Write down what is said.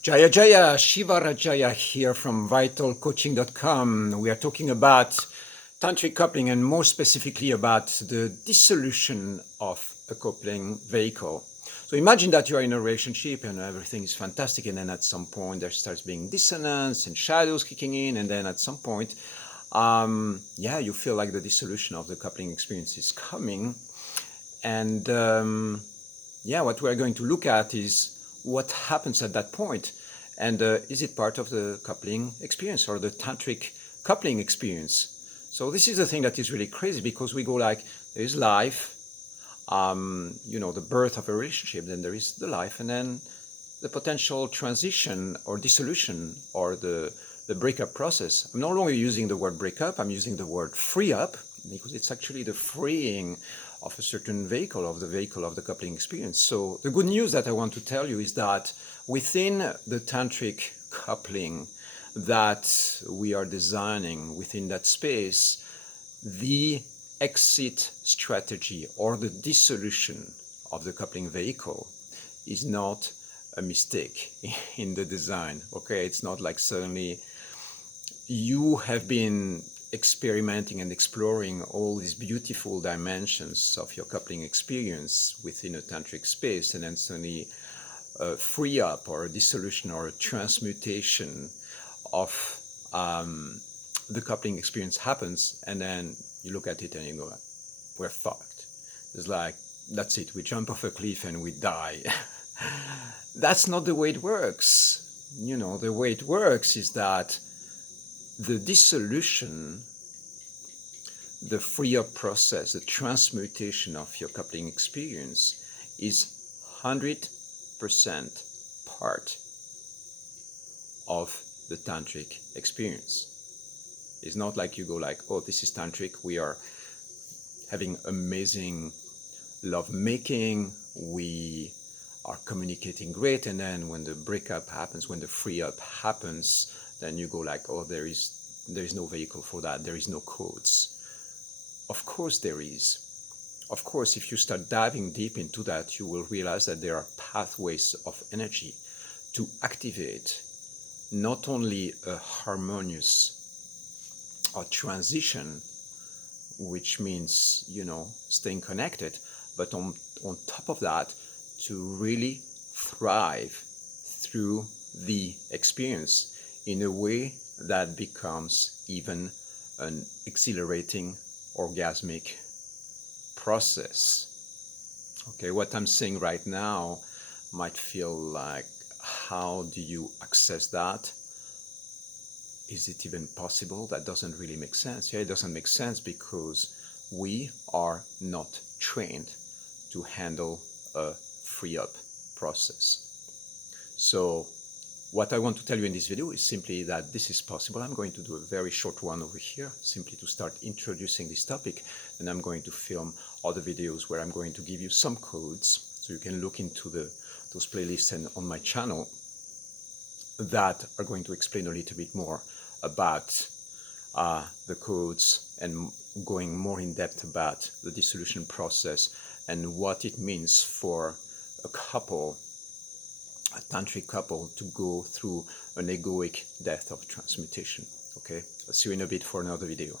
Jaya Jaya, Shivarajaya here from vitalcoaching.com. We are talking about tantric coupling and more specifically about the dissolution of a coupling vehicle. So imagine that you are in a relationship and everything is fantastic, and then at some point there starts being dissonance and shadows kicking in, and then at some point, you feel like the dissolution of the coupling experience is coming. And what we are going to look at is what happens at that point, and is it part of the coupling experience or the tantric coupling experience? So this is the thing that is really crazy, because we go like, there is life, the birth of a relationship, then there is the life, and then the potential transition or dissolution or the breakup process. I'm no longer using the word breakup, I'm using the word free up, because it's actually the freeing of a certain vehicle, of the vehicle of the coupling experience. So the good news that I want to tell you is that within the tantric coupling that we are designing, within that space, the exit strategy or the dissolution of the coupling vehicle is not a mistake in the design. Okay, it's not like suddenly you have been experimenting and exploring all these beautiful dimensions of your coupling experience within a tantric space, and then suddenly a free up or a dissolution or a transmutation of the coupling experience happens, and then you look at it and you go, we're fucked. It's like, that's it, we jump off a cliff and we die. That's not the way it works. The way it works is that the dissolution, the free up process, the transmutation of your coupling experience is 100% part of the tantric experience. It's not like you go like, oh, this is tantric, we are having amazing love making, we are communicating great, and then when the breakup happens, when the free up happens, then you go like, oh, there is no vehicle for that, there is no codes. Of course there is. Of course, if you start diving deep into that, you will realize that there are pathways of energy to activate not only a harmonious transition, which means, staying connected, but on top of that, to really thrive through the experience in a way that becomes even an exhilarating, orgasmic process. Okay, what I'm saying right now might feel like, how do you access that? Is it even possible? That doesn't really make sense. Yeah, it doesn't make sense because we are not trained to handle a free up process. So what I want to tell you in this video is simply that this is possible. I'm going to do a very short one over here, simply to start introducing this topic. And I'm going to film other videos where I'm going to give you some codes, so you can look into those playlists and on my channel that are going to explain a little bit more about the codes and going more in depth about the dissolution process and what it means for a couple, a tantric couple, to go through an egoic death of transmutation. Okay, I'll see you in a bit for another video.